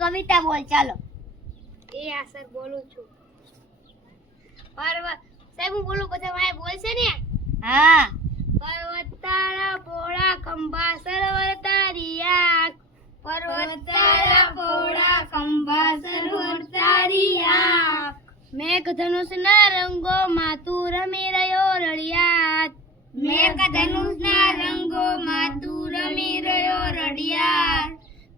કવિતા બોલ ચાલો એ આ સર બોલું છું પર્વત સાહેબ હું બોલું પછી ભાઈ બોલશે ને હા પર્વત તારા પોળા ખંભા સરોવર તારી આંખ પર્વત તારા પહોળા ખંભા સરોવર તારી આંખ મેઘધનુષના રંગોમાં તું રમી રહ્યો રળિયાત મેઘધનુષના રંગોમાં તું રમી રહ્યો રડિયાર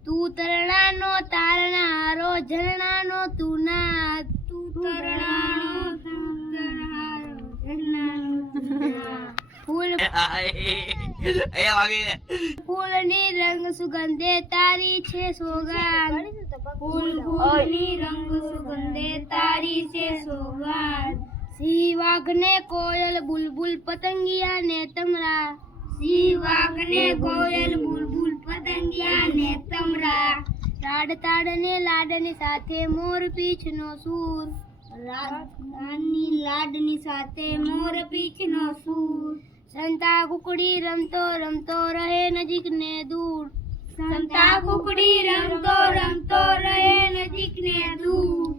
તું તરણાનો તારણારો ઝરણાનો તું નાદ તું તરણાનો ફૂલ ફૂલની રંગ સુગંધે તારી છે સોગાન ફૂલની રંગ સુગંધે તારી છે સોગાન સિંહ વાઘને કોયલ બુલબુલ પતંગિયા ને તમરા સિંહ વાઘને કોયલ બુલબુલ પતંગિયા ને તમરા તાડ તાડને લાડની સાથે મોર પીછનો સૂર રાની લાડની સાથે મોર પીછનો સૂર સંતા કુકડી રમતો રમતો રહે નજીક ને દૂર સંતા કુકડી રમતો રમતો રહે નજીક ને દૂર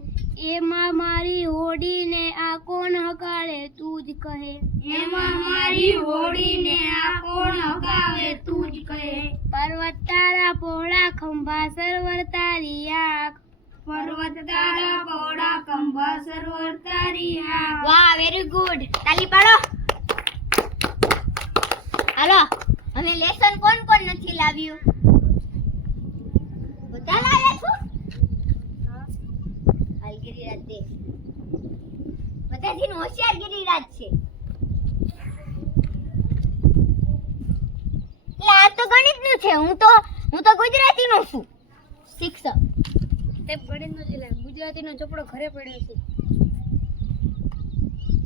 એમાં મારી હોડીને આ કોણ હકાળે તું જ કહે એમાં મારી હોડીને આ કોણ હકાવે તું જ કહે પર્વત તારા પહોળા ખંભા સરોવર તારી આંખ પર્વત તારા પહોળા ખંભા સરોવર તારી આંખ વાહ વેરી ગુડ તાલી પાડો હાલો અમે લેસન કોણ કોણ નથી લાવ્યું બધા લાવ્યા છો હાલ ગિરિરાજ દે બધાથી હોશિયાર ગિરિરાજ છે એટલે આ તો ગણિત નું છે હું તો ગુજરાતી નો છું શિક્ષક તે ગણિતનો જ લે ગુજરાતીનો ચોપડો ઘરે પડ્યો છે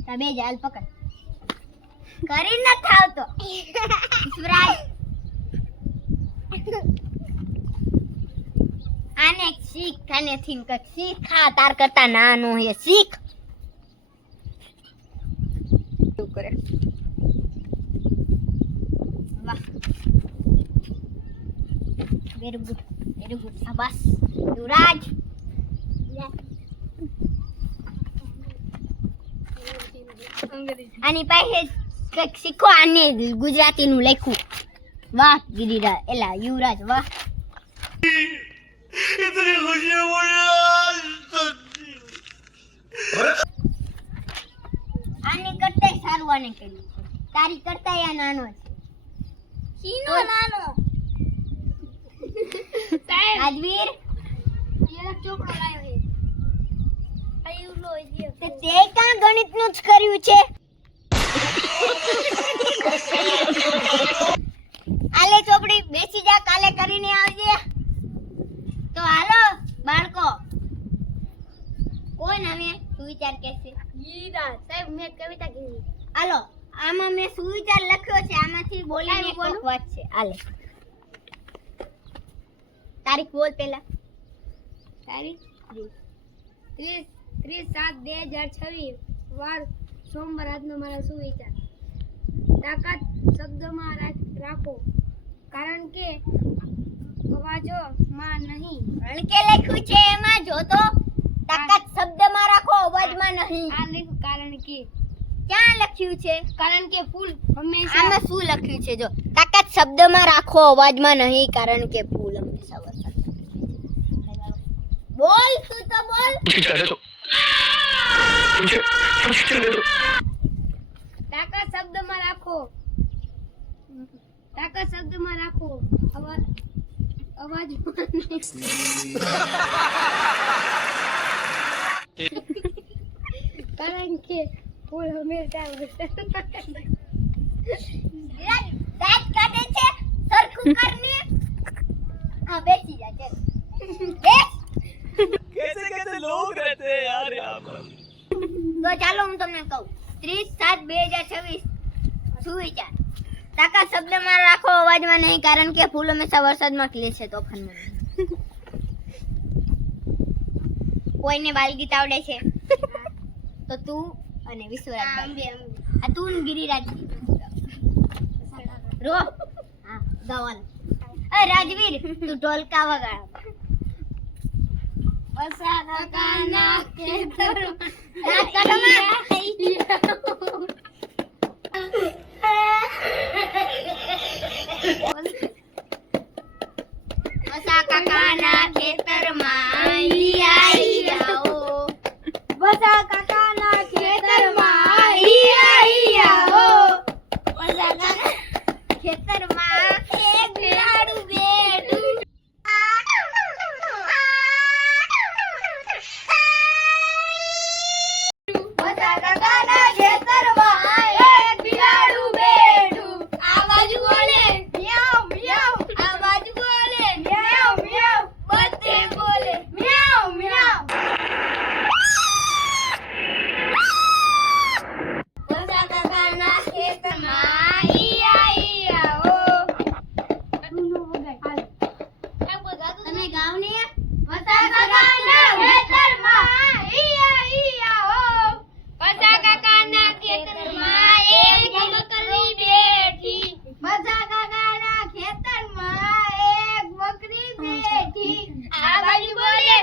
તા બે જાલ પકડ કરી ન થાવ તો સ્વરાજ આને શીખ આને થીન કક શીખા તાર કરતા નાનો હે શીખ શું કરે વાહ વેરી ગુડ શાબાશ યુવરાજ આની પાસે કંઈક શીખો આને ગુજરાતીનું લખ્યું વાહ ગિરિરાજ એલા યુવરાજ વાહ આને કરતા સારું આને કર્યું છે તારી કરતા આ નાનો છે શીનો નાનો સાહેબ રાજવીર એ ચોપડો લાવ્યો છે આયુ લો તે કાં ગણિતનું જ કર્યું છે આલે ચોપડી બેસી જા કાલે કરીને આવજે તો હાલો બાળકો કોણ આવે સુવિચાર કહેશે ગીરા સાહેબ મેં કવિતા કીધી હાલો આમાં મેં સુવિચાર લખ્યો છે આમાંથી બોલીને કોક વાત છે હાલે તારીખ બોલ પહેલા તારીખ 30/7/2026 વાર સોમવાર આજનો મારો સુવિચાર તાકાત શબ્દમાં રાખો કારણ કે અવાજોમાં નહીં રણકે લખ્યું છે એમાં જો તો તાકાત શબ્દમાં રાખો અવાજમાં નહીં આ લખ્યું કારણ કે ક્યાં લખ્યું છે કારણ કે ફૂલ હંમેશા આમાં શું લખ્યું છે જો તાકાત શબ્દમાં રાખો અવાજમાં નહીં કારણ કે ફૂલ હંમેશા વરસાદ બોલ તું તો બોલ તાકાત શબ્દમાં રાખો અવાજમાં નહીં કારણ કે ફૂલ હંમેશા વરસાદ દાંત કાઢે છે સરખું કરને હા બેસી જા ચાલ બેસ कैसे लोग रहते हैं यार यहाँ पर તો ચાલો હું તમને કહું 30/7/2026 સુવિચાર તાકાત શબ્દમાં રાખો અવાજમાં નહીં કારણ કે ફૂલ હંમેશા વરસાદમાં ખીલે છે તોફાનમાં કોઈને બાલગીત આવડે છે તો તું અને વિશ્વરાજ આ તું ને ગિરિરાજ રો હા ગાવાનું અરે રાજવીર તું ઢોલકા વગાડ પસા કાકાના ખેતરમાં મસા કાકાના ખેતરમાં ઈયા ઈયાઓ. પસા કાકાના ખેતરમાં ઈયા ઈયાઓ. મસા કાકા ખેતરમાં એક બિલાડું બેઠું. પસા કાકાના ખેતરમાં એક બિલાડું બેઠું. આ બાજુ બોલે મ્યાઉ મ્યાઉ. આ બાજુ બોલે મ્યાઉ મ્યાઉ. બધે બોલે મ્યાઉ મ્યાઉ. પસા કાકાના ખેતરમાં ઈયા ઈયાઓ. તમે ગાવ ને પસા કાકાના ખેતરમાં ઈયા ઈયાઓ. પસા કાકાના ખેતરમાં એક બકરી બેઠી. પસા કાકાના ખેતરમાં એક બકરી બેઠી. આ બાજુ બોલે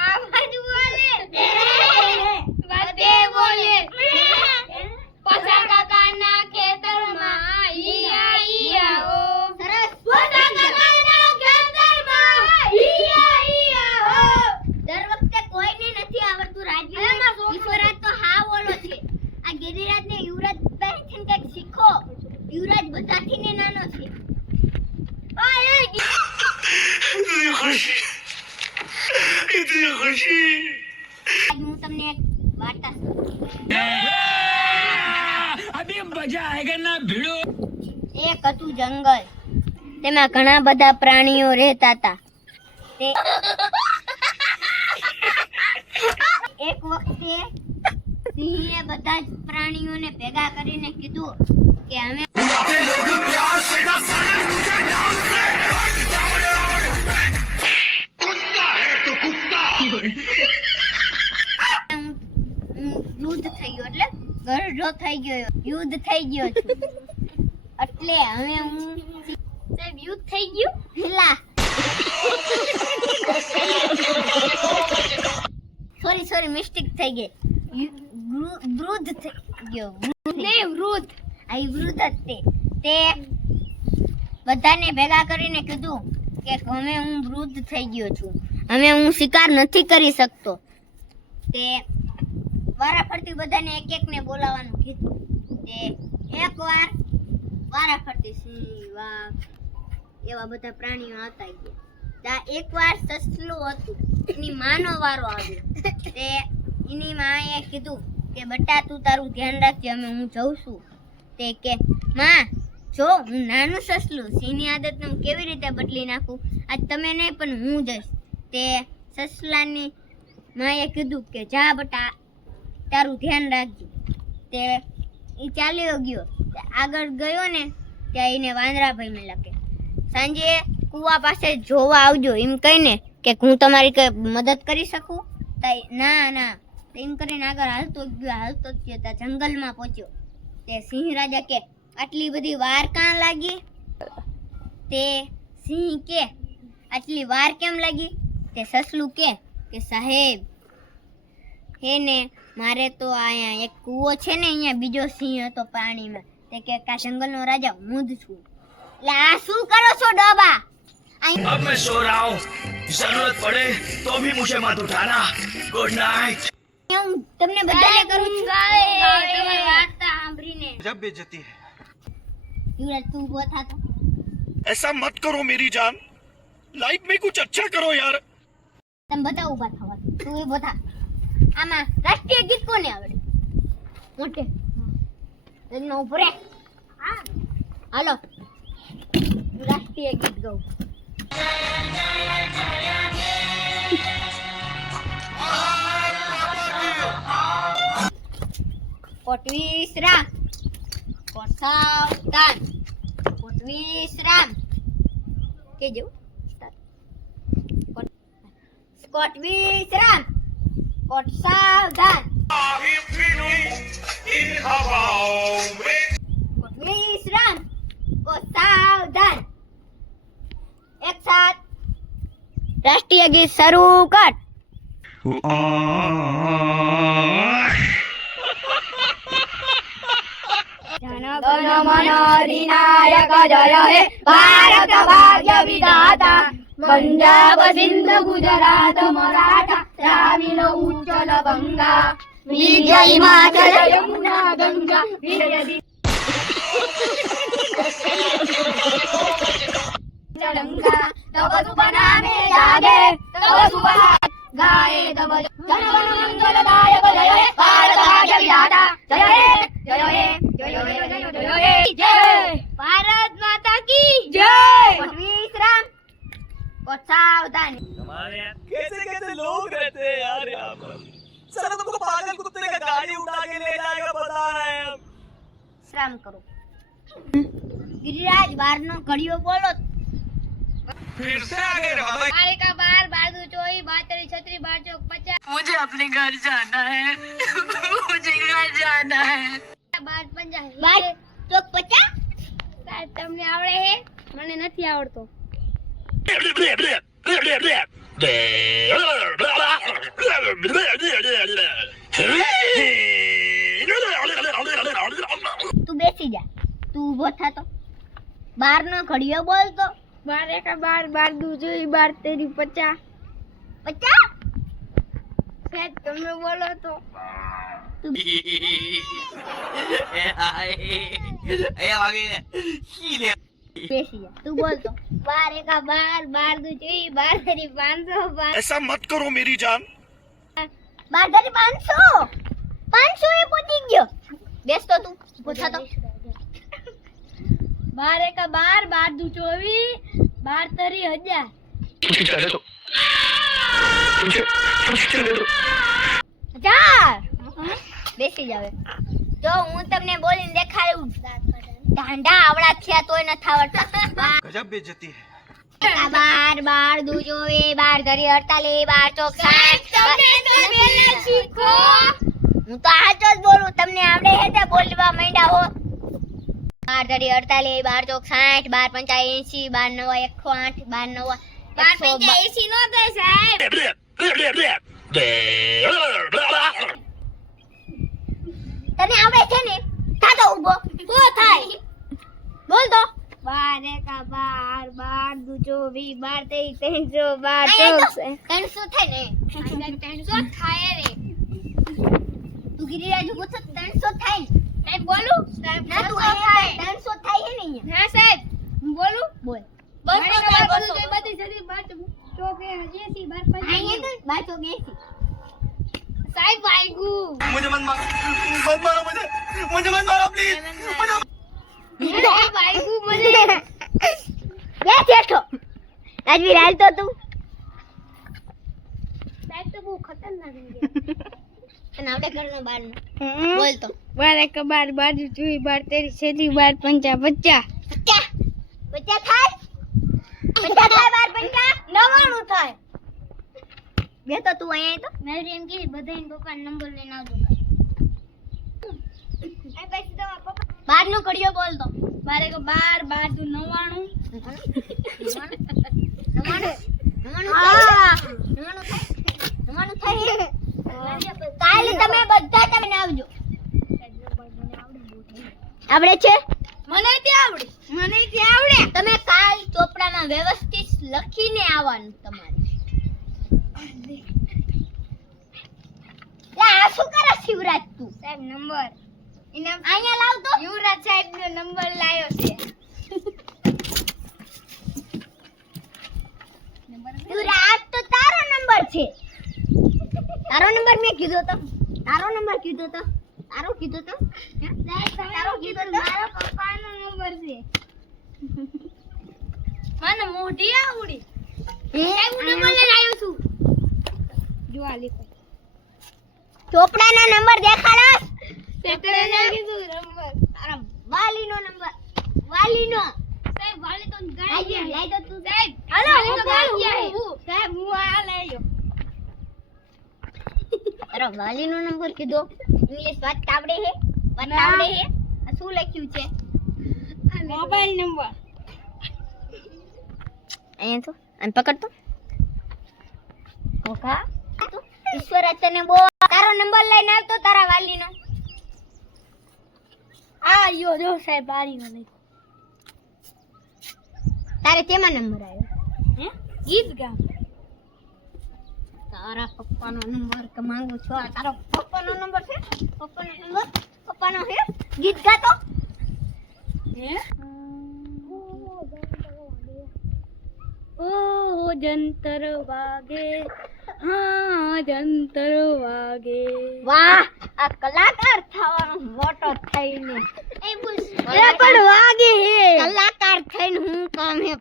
આ બાજુ બોલે બધે બોલે પસા કાકાના ખેતરમાં ઈયા ઈયાઓ. સરસ. પસા કાકાના ખેતરમાં ઈયા ઈયાઓ. દર વખતે કોઈને નથી આવડતું રાજ્ય. ઈશ્વરાજ તો હાવ ઓલો છે. આ ગિરિરાજ ને યુવરાજ પાસેથી કંઈક શીખો. યુવરાજ બધાથી ને નાનો છે. इतनी खुशी આજ હું તમને એક વાર્તા સંભળાવું. अभी मजा आएगा ना भिड़ो. એક હતું જંગલ. તેમાં ઘણા બધા પ્રાણીઓ રહેતા હતા. તે એક વખતે સિંહે બધા જ પ્રાણીઓને ભેગા કરીને કીધું કે અમે યુદ્ધ થઈ ગયો એટલે ગરડો થઈ ગયો યુદ્ધ થઈ ગયો છું એટલે હવે હું સાહેબ યુદ્ધ થઈ ગયું. લા સોરી મિસ્ટેક થઈ ગઈ. વૃદ્ધ થઈ ગયો. નહીં વૃદ્ધ. આ વૃદ્ધ જ તે બધાને ભેગા કરીને કીધું કે હવે હું વૃદ્ધ થઈ ગયો છું. હવે હું શિકાર નથી કરી શકતો. તે વારાફરતી બધાને એક એકને બોલાવવાનું કીધું. તે એકવાર વારાફરતી સિંહ વાઘ એવા બધા પ્રાણીઓ આવતા ગયા. ત્યાં એકવાર સસલું હતું. એની માનો વારો આવ્યો. તે એની માએ કીધું કે બેટા તું તારું ધ્યાન રાખજે અમે હું જઉં છું. તે કે માં જો હું નાનું સસલું સિંહની આદતને હું કેવી રીતે બદલી નાખું. આજ તમે નહીં પણ હું જઈશ. તે સસલાની માએ કીધું કે જા બેટા તારું ધ્યાન રાખજે. તે એ ચાલ્યો ગયો. તે આગળ ગયો ને ત્યાં એને વાંદરાભાઈ મળ્યા કે સાંજે કૂવા પાસે જોવા આવજો એમ કહીને કે હું તમારી કઈ મદદ કરી શકું. ના ના એમ કરીને આગળ હાલતો જ ગયો ત્યાં જંગલમાં પહોંચ્યો. તે સિંહ રાજા કે આટલી બધી વાર કાં લાગી. તે સિંહ કે આટલી વાર કેમ લાગી. તે સસલું કે સાહેબ હે ને મારે તો અહીંયા એક કૂવો છે ને અહીંયા બીજો સિંહ હતો પાણીમાં. તે કે આ જંગલનો રાજા હું જ છું. એટલે આ શું કરો છો ડોબા. अब मैं सो रहा हूँ. जरूरत पड़े तो भी मुझे मत उठाना. Good night. હું તમને બધાને કરું છું તમારી વાર્તા સાંભળીને. जब बेइज्जती है. યુવરાજ તું ઊભો થા તો. ऐसा मत करो मेरी जान. लाइफ में कुछ अच्छा करो यार. તમે બધા ઊભા થવા. તું ઊભો થા. આમાં રાષ્ટ્રીય ગીત કોને આવડે મોટે એનો ઉભો રે. હાલો રાષ્ટ્રીય ગીત ગાઉં. કોટ વિશ્રામ કોટ સાવધાન કોટ વિશ્રામ કેજો કોટ વિશ્રામ કોટ સાવધાન. in hava રાષ્ટ્રીય ગીત શરૂ કર. જન ગણ મન અધિનાયક જય હે ભારત ભાગ્ય વિધાતા પંજાબ સિંધ ગુજરાત મરાઠા દ્રાવિડ ઉચ્ચલ ગંગા વિજય હિમાચલ યમુના ગંગા તબ શુભ નામે જાગે તબ શુભ ગાયે તબ જન ગણ મંગલદાયક જય હે ભારત ભાગ્ય વિધાતા જય હે જય હે જય હે જય હે જય ભારત માતા કી જય. વિશ્રામ. सावधान. हमारे यहाँ कैसे कैसे लोग रहते हैं यार यहाँ पर. साला तुमको पागल कुत्ते का गाड़ी उठा के ले जाएगा बता रहे हैं हम. विश्राम करो. गिरिराज बार नो घड़ियो बोलो. फिर से आ गए रे बाबा. बारे का बार बारदू चोई 72 छतरी 12 चौक 50 मुझे अपने घर जाना है. मुझे घर जाना है. 12 50 बार चौक 50. સાહેબ તમને આવડે હે મને નથી આવડતો. તું બેસી જા. તું ઊભો થાતો. બાર નો ઘડિયો બોલતો. બારે કા બાર બારદુ જોઈ 12 તેરી 50 50. સાહેબ તમે બોલો તો. બેસી જા. તું બોલતો. બારે કા બાર બારદુ જોઈ 12 તેરી 500 ऐसा मत करो मेरी जान. 12 તેરી 500. 500 એ પહોંચી ગયો. બેસતો તું. ઊભો થાતો. બારે કા બાર બારદુ 24 12 તરી 1000 ચાર. બેસી જાવે. જો હું તમને બોલીને દેખાડું. ઢાંઢા આવડા થયા તોય ન આવડતા. गजब बेइज्जती है. 12 12 2 12 ધરી 48 12 ચોક 60. તમે તો પહેલા શીખો. હું તો સાચો જ બોલું. તમને આવડે છે તે બોલવા માંડ્યા હો. 12 ધરી 48 12 ચોક 60 12 85 12 9 108 12 9 12 85 નો થાય સાહેબ. તને આવડે છે ને? થાતો ઊભો. કો થાય? બોલ તો. બારે કા બાર બારદુ 24 12 23 312 300 થાય ને? 300 થાય રે. તું ગિરિરાજ પૂછો 300 થાય ને? સાહેબ બોલું સાહેબ ના તું 300 થાય. 300 થાય છે ને અહીંયા? હા સાહેબ હું બોલું બોલ. 200 થાય, થાય 200. 32 છત્રી 12 ચોક 80 12 અહીંયા તો 280. સાહેબ વાઈગુ मुझे मत मारो. मत मारो मुझे. मुझे मत मारो प्लीज. સાહેબ વાઈગુ મને. બે જેઠો. રાજવીર હાલ તો તું. સાહેબ તો બહુ ખતરનાક છે. તને આવડે ઘરનો બારનો? બોલ તો. બારે કા બાર બારદુ 24 12 23 12 50 50 થાય? 50 થાય 12 50? 99 થાય. બે તો તું અહીંયા તો મેં એમ કીધું બધાને પપ્પાનો નંબર લઈને આવજો. આ પછી તો પપ્પા બારનો ઘડિયો બોલ તો. બારે કા બાર બારદુ 99 કાલે તમે બધા તમે આવજો. આવડે છે? મને ત્યાં આવડે તમે કાલ ચોપડામાં વ્યવસ્થિત લખીને આવવાનું તમારે. લા આ શું કરે શિવરાજ તું? સાહેબ નંબર ઇનામ અહીંયા લાવ તો. યુવરાજ સાહેબ નો નંબર લાયો છે. શિવરાજ તો તારો નંબર છે. તારો નંબર મેં કીધો તો. તારો નંબર કીધો તો. તારો કીધો તો. તારો કીધું મારા પપ્પાનો નંબર છે. મને મોઢી આવડી. સાહેબ હું નંબર લઈને આવ્યો છું. જો આ લીખો. ચોપડાના નંબર દેખાડો. સેક્ટરને કીધું નંબર. તારા વાલીનો નંબર. વાલીનો. સાહેબ વાલે તો લાઈ ગાય દે, લાઈ દે તું. સાહેબ હાલો, વાલે તો હું ગાય બોલું, ગયા. હું. સાહેબ હું આ લાયો. તારા વાલીનો નંબર કીધો. ઇંગ્લિશ વાંચતા આવડે છે? વાંચતા ના. આવડે છે? આ શું લખ્યું છે? મોબાઈલ નંબર અહીંયા તો આમ પકડ તો. ઓકા ઈશ્વર આજ તને બહુ તારો નંબર લઈને આવતો તારા વાલીનો આ યો જો સાહેબ બારીનો લઈ તારે કેમાં નંબર આવ્યો હે ગીત ગા તારા પપ્પાનો નંબર કે માંગુ છો આ તારો પપ્પાનો નંબર છે પપ્પાનો છે ગીત ગાતો હે ઓ જંતર વાગે હા જંતર વાગે વાહ આ કલાકાર થવાનો મોટો થઈને એ પણ વાગે હે કલાકાર થઈને હું કામ હે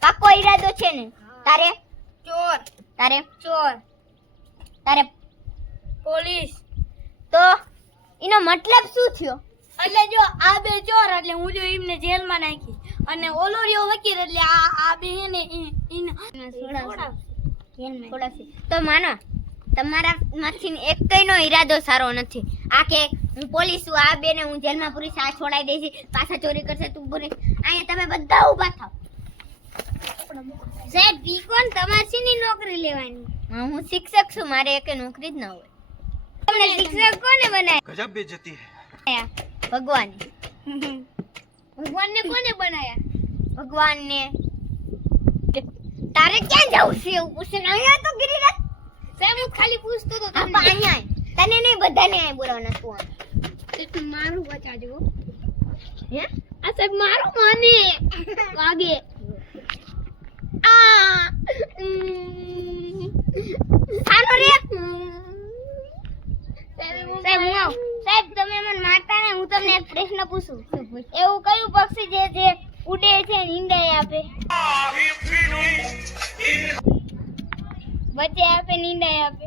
પાકો ઈરાદો છે ને તારે ચોર તારે પોલીસ તો એનો મતલબ શું થયો એટલે જો આ બે ચોર એટલે હું જો એમને જેલમાં નાખી અને ઓલો રહ્યો વકીલ એટલે આ બે હે ને થોડાથી તો માનો તમારા માંથી એકનો ઈરાદો સારો નથી આ કે હું પોલીસ છું આ બેને હું જેલમાં પૂરી આ છોડાઈ દઈશ પાછા ચોરી કરશે તું પૂરી અહીંયા તમે બધા ઊભા થાવ સાહેબ ઈ કોણ તમારી શીની નોકરી લેવાની હા હું શિક્ષક છું મારે એકે નોકરી જ ના હોય તમને શિક્ષક કોને બનાયા गजब बेइज्जती है ભગવાને ભગવાનને કોને બનાયા ભગવાનને તારે ક્યાં જવું છે એવું પૂછીને અહીંયા તો ગિરિરાજ સાહેબ હું ખાલી પૂછતો તો આપા અહીંયા આય. તને નહીં બધાને અહીં બોલાવવાના તું આમ. તમને મારું બચાજો હે આ સાહેબ મારું મને વાગે આ સાનો રે સાહેબ તમે મને મારતા ને હું તમને એક પ્રશ્ન પૂછું એવું કયું પક્ષી છે જે ઉડે છે ને ઈંડા આપે બચ્ચે આપે ને ઈંડા આપે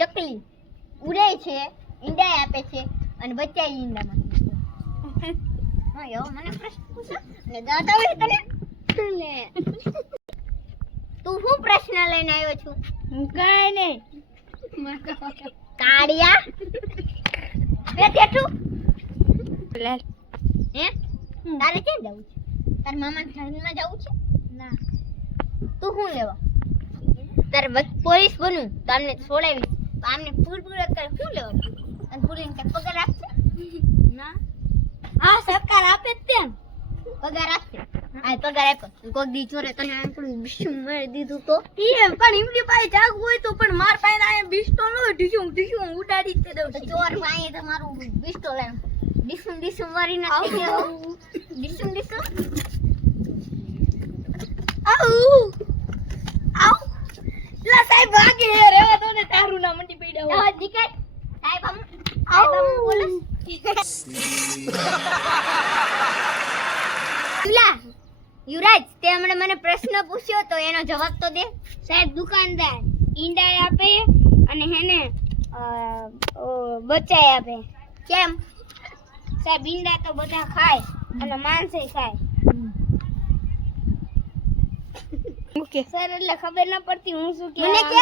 ચકલી ઉડે છે ઈંડા આપે છે અને બચ્ચા ઈંડામાં હા એવો મને પ્રશ્ન પૂછો ને દાદા હોય તને લે તું શું પ્રશ્ન લઈને આવ્યો છું હું કાંઈ નહીં કાળિયા બે તેઠું હે તારે ક્યાં જવું છે તાર મામા ઘરમાં જવું છે ના તું શું લેવા તારે પોલીસ બનવું તો આમને છોડાવીશ તો આમને પૂરપૂરક કરે શું લેવા અને પૂરીને કંઈક પગાર આપશે ના હા સરકાર આપે જ ત્યાં પગાર આપશે આ પગાર આપ્યો કોઈક દી ચોરે તને આપણું બિસ્સું મારી દીધું તો એમ પણ એમની પાસે જાગવું હોય તો પણ માર પાસે આ બિસ્ટોલ હોય ઢીસું ઉડાડી જ દઉં તો ચોર પાસે તમારું પિસ્તોલ એમ ડીસું મારી નાખી દેવું ડીસું આવ લા સાહેબ વાગે હે રેવા દો ને તારું ના મંડી પડ્યા હવે દીકરા સાહેબ આમ બોલો યુવરાજ તે હમણાં મને પ્રશ્ન પૂછ્યો તો એનો જવાબ તો દે સાહેબ દુકાનદાર ઈંડા આપે અને હેને બચ્ચા આપે કેમ સાહેબ ઈંડા તો બધા ખાય અને માણસે ખાય ઓકે સર એટલે ખબર ન પડતી હું શું કે મને કે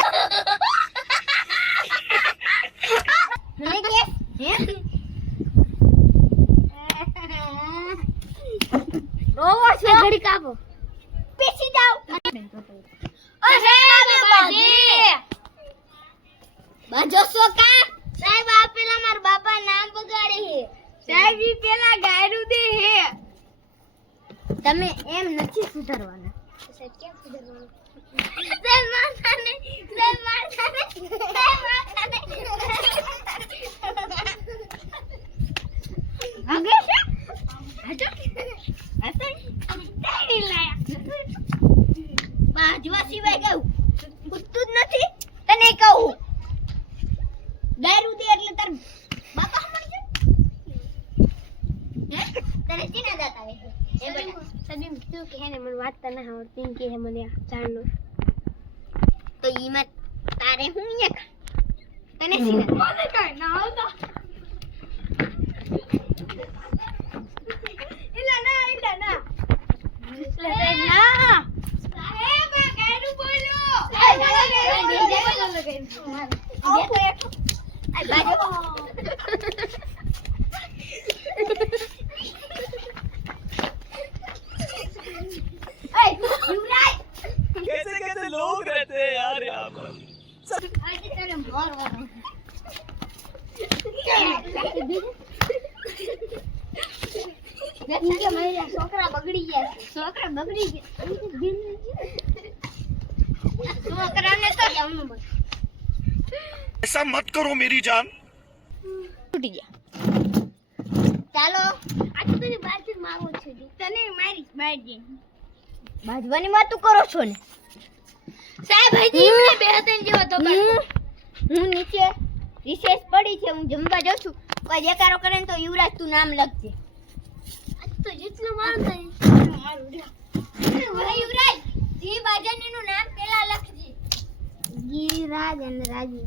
મને કે હે રોવો છો ઘડી કાપો પેસી જાવ ઓ સાહેબ આપે બાજી બાજો સો કા સાહેબ આ પેલા માર બાપા નામ બગાડે હે સાહેબ ઈ પેલા ગાયરું દે હે તમે એમ નથી સુધારવાના સાહેબ કેમ સુધારવાનું સાહેબ મારતા ને સાહેબ મારતા ને સાહેબ મારતા ને આગે છે આજો આતો ડાયરી લાયા બાજવા સિવાય કહું પૂછતું જ નથી તને કહું ડાયરું દે એટલે તાર બાપા સમજે હે તને ચીના દાતા આવે છે એ બેટા સબીમ તું કે હે ને મને વાંચતા ના આવડતી કે હે મને જાણનો તો ઈમાં તારે હું એક તને સીના મને કાઈ ના આવતા ઇલા ના ના સાહેબ આ ગાયરું બોલ્યો છોકરા બગડી ગયા છોકરાને તો જમવું બસ ऐसा मत करो मेरी जान. તૂટી ગયા ચાલો આ તો તને બાજુ મારવો છે તને મારી બાજવાની વાતો કરો છો ને સાહેબ હજી એમને બે ત્રણ જેવો તો હું નીચે રિસેસ પડી છે હું જમવા જાઉં છું કોઈ દેકારો કરે ને તો યુવરાજ તું નામ લખજે આ તો જેટલો મારું થાય યુવરાજ જી બાજાનીનું નામ પેલા લખજે ગિરિરાજ અને રાજુ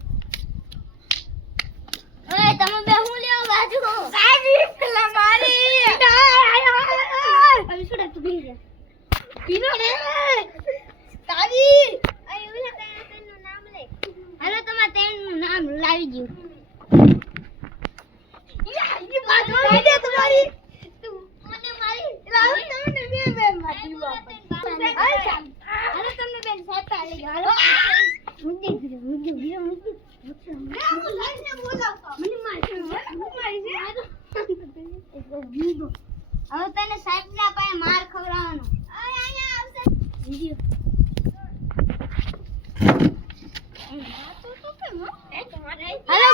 ઓય તમે બે હું લેવા બાજુ સાજી પેલા મારી હવે શું તું પી જા પીનો રે તારી આ યુવરાજ તેનું નામ લે હાલો તમાર તેનું નામ લાવી ગયું યા ઈ બાજુ દે તમારી તું મને મારી લાવ તમને બે મારી વાપસ હાલો તમને બેન સાપા લઈ હાલો મુદ્દે હવે તને સાહેબ ના પાસે માર ખવડાવવાનો હેલો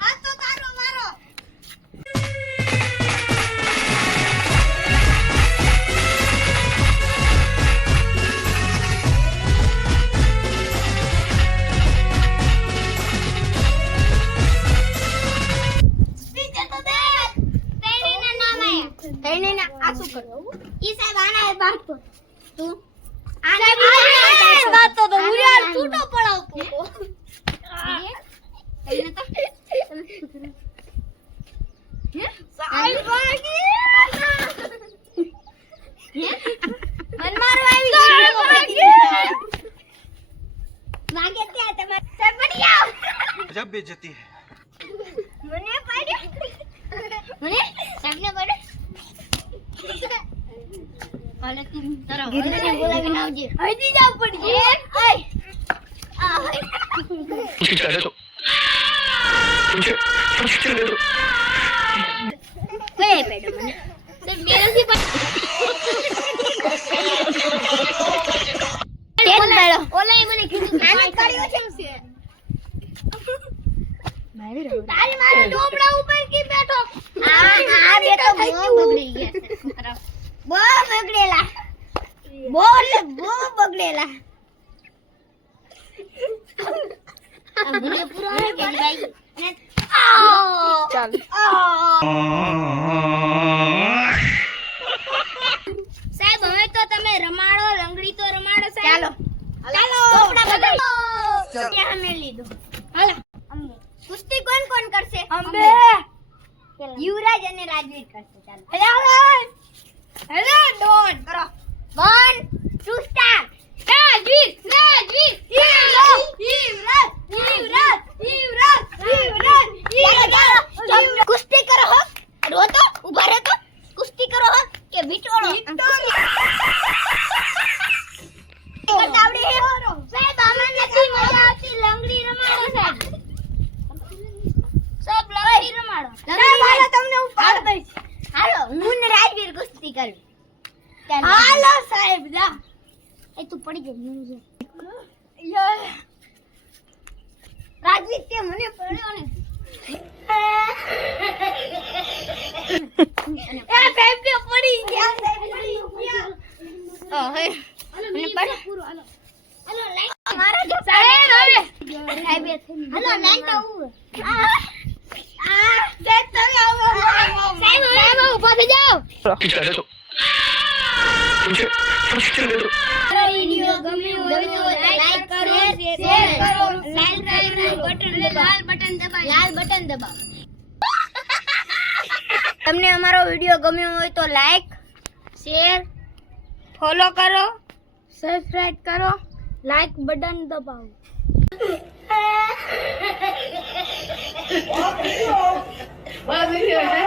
આ તો તારો મારો ઈ સાહેબ આના એ બાત તો તું આના એ બાત તો મુરિયાર છૂટો પડાવતો એને તો હે સાહેબ ભાગી હે મન મારવા આવી વાગે ત્યાં તમાર સાહેબ પડી આવ जब बेइज्जती है. મને પાડ્યો મને સાહેબને પાડ્યો હાલે તું તારા ગીરને બોલાવીને આવજે હજી જાવ પડજે આય मुझे जाने दो. मुझे जाने दो. વે પેડો મને તે મેરથી તેલ પેડો ઓલાય મને કીધું આને કર્યો છે તારી મારી ડોમડા ઉપર કી બેઠો આ બે તો બહુ બગડી ગયા છે છોકરા બહુ બગડેલા બહુ બગડેલા આ મને પૂરો કે ભાઈ ને ચાલ સાહેબ હવે તો તમે રમાડો રંગડી તો રમાડો સાહેબ ચાલો ચોપડા બદલો ત્યાં મે લીધો હાલો કુસ્તી કોણ કોણ કરશે અંબે યુવરાજ અને રાજવીર કરશે ચાલો હેલો ડોન કરો 1 2 સ્ટાર્ટ રાજવીર યુવરાજ કુસ્તી કરો હો રોતો ઉભા રહો તો કુસ્તી કરો હો કે વિટોળો બતાવડે હે સાહેબ આમાં નથી મજા આવતી લંગડી રમાડો સાહેબ લંગડી રમાડો હાલો તમને હું પાડ દઈશ હાલો હું ને રાજવીર કુસ્તી કરવી હાલો સાહેબ જા એ તું પડી ગઈ મુજે રાજવીર કે મને પડ્યો ને એ સાહેબ કે પડી ગયા ઓ હે મને પડ પૂરો હાલો હાલો લાઈન મારા જો સાહેબ હવે સાહેબ હાલો લાઈન તો હું સાહેબ તમે આવો સાહેબ ઊભા થઈ જાઓ जाने दो. मुझे जाने दो. વિડિયો ગમ્યો હોય તો લાઈક કરો શેર કરો લાલ બટન દબાવો તમને અમારો વિડિયો ગમ્યો હોય તો લાઈક શેર ફોલો કરો સબસ્ક્રાઇબ કરો લાઈક બટન દબાવો વાહ વિડિયો હે